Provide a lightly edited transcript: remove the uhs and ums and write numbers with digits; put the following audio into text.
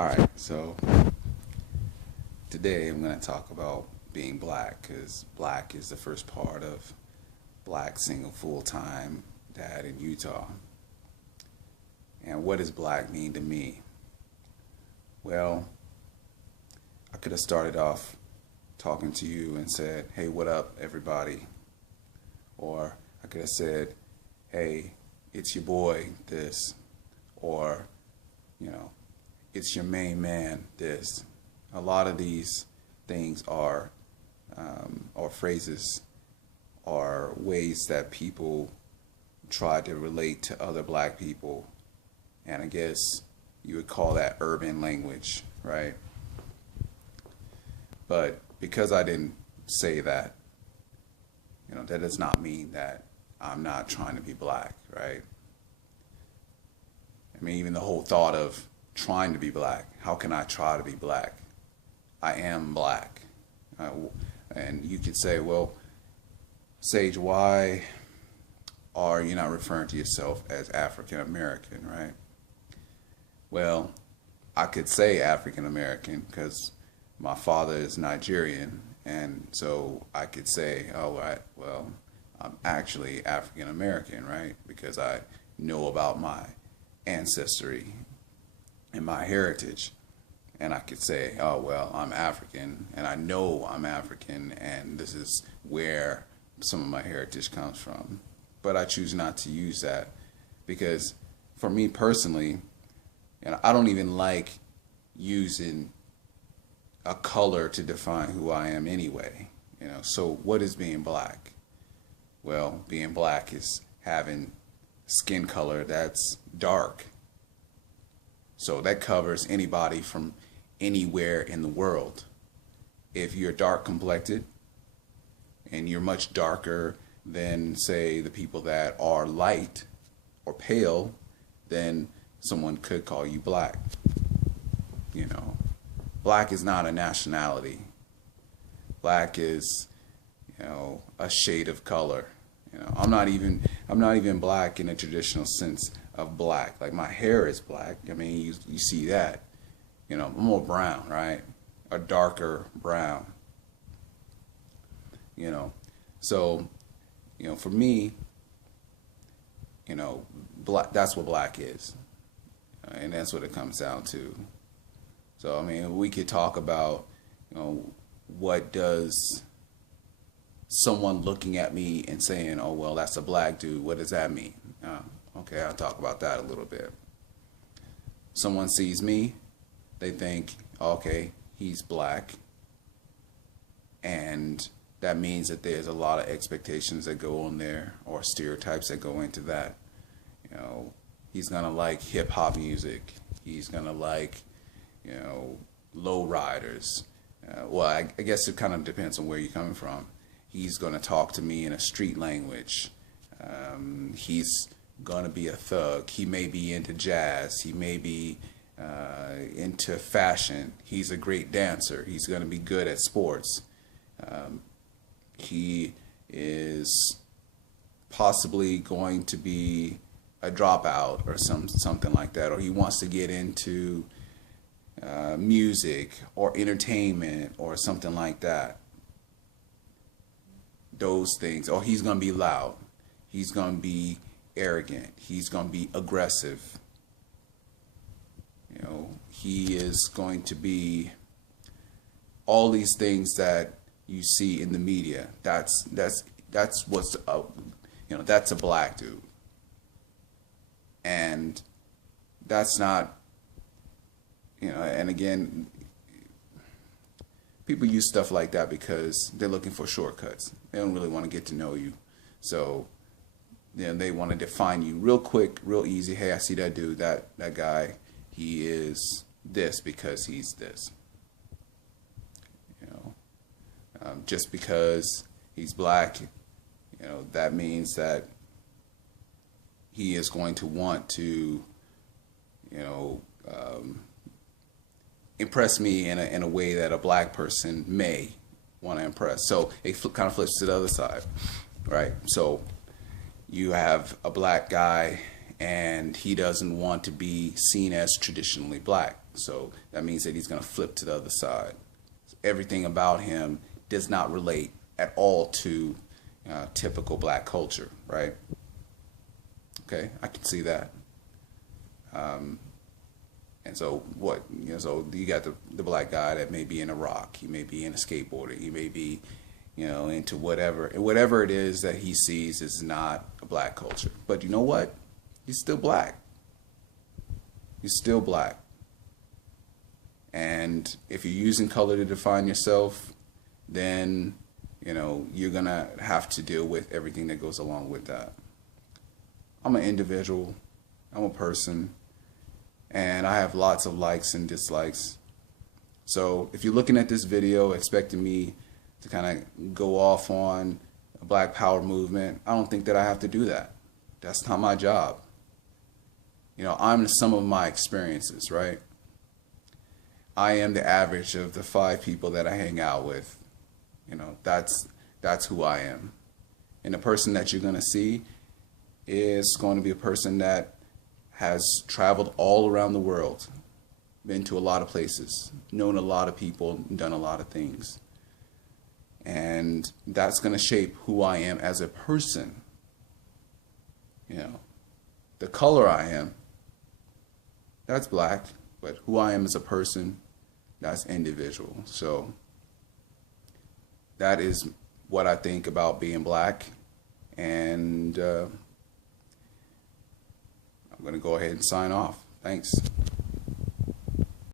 Alright, so today I'm going to talk about being black because black is the first part of black single full-time dad in Utah. And what does black mean to me? Well, I could have started off talking to you and said, hey, what up, everybody? Or I could have said, hey, it's your boy, this. Or, you know, it's your main man, this. A lot of these things are, or phrases, are ways that people try to relate to other black people. And I guess you would call that urban language, right? But because I didn't say that, that does not mean that I'm not trying to be black, right? I mean, even the whole thought of trying to be black, how can I try to be black? I am black. And you could say, well, Sage, why are you not referring to yourself as African American, right? Well, I could say African American because my father is Nigerian, and so I could say, oh, right, well, I'm actually African American, right? Because I know about my ancestry and my heritage. And I could say, oh, well, I'm African, and I know I'm African, and this is where some of my heritage comes from. But I choose not to use that because for me personally, I don't even like using a color to define who I am anyway. So what is being black? Well, being black is having skin color that's dark. So that covers anybody from anywhere in the world. If you're dark complected and you're much darker than, say, the people that are light or pale, then someone could call you black. Black is not a nationality. Black is, a shade of color. I'm not even black in a traditional sense of black. Like my hair is black. I mean, you see that. I'm more brown, right? A darker brown. So, for me, black, that's what black is. And that's what it comes down to. So, I mean, we could talk about, what does someone looking at me and saying, oh, well, that's a black dude, what does that mean? Okay, I'll talk about that a little bit. Someone sees me, they think, okay, he's black. And that means that there's a lot of expectations that go on there or stereotypes that go into that. He's going to like hip hop music. He's going to like, low riders. Well, I guess it kind of depends on where you're coming from. He's going to talk to me in a street language. He's going to be a thug. He may be into jazz. He may be into fashion. He's a great dancer. He's going to be good at sports. He is possibly going to be a dropout or something like that, or he wants to get into music or entertainment or something like that. Those things. Or he's going to be loud. He's going to be arrogant. He's going to be aggressive. He is going to be all these things that you see in the media. That's what's that's a black dude. And that's not, and again, people use stuff like that because they're looking for shortcuts. They don't really want to get to know you. So, they want to define you real quick, real easy. Hey, I see that dude, that guy, he is this because he's this. Just because he's black, that means that he is going to want to, impress me in a way that a black person may want to impress. So it kind of flips to the other side, right? So you have a black guy and he doesn't want to be seen as traditionally black. So that means that he's going to flip to the other side. Everything about him does not relate at all to typical black culture, right? Okay, I can see that. And so what, so you got the black guy that may be in a rock, he may be in a skateboarder, he may be, into whatever. And whatever it is that he sees is not a black culture. But you know what? He's still black. He's still black. And if you're using color to define yourself, then, you're going to have to deal with everything that goes along with that. I'm an individual. I'm a person. And I have lots of likes and dislikes. So if you're looking at this video expecting me to kind of go off on a Black Power movement, I don't think that I have to do that. That's not my job. I'm the sum of my experiences, right? I am the average of the 5 people that I hang out with. That's who I am. And the person that you're going to see is going to be a person that has traveled all around the world, been to a lot of places, known a lot of people, done a lot of things. And that's going to shape who I am as a person. The color I am, that's black, but who I am as a person, that's individual. So that is what I think about being black. And I'm going to go ahead and sign off. Thanks.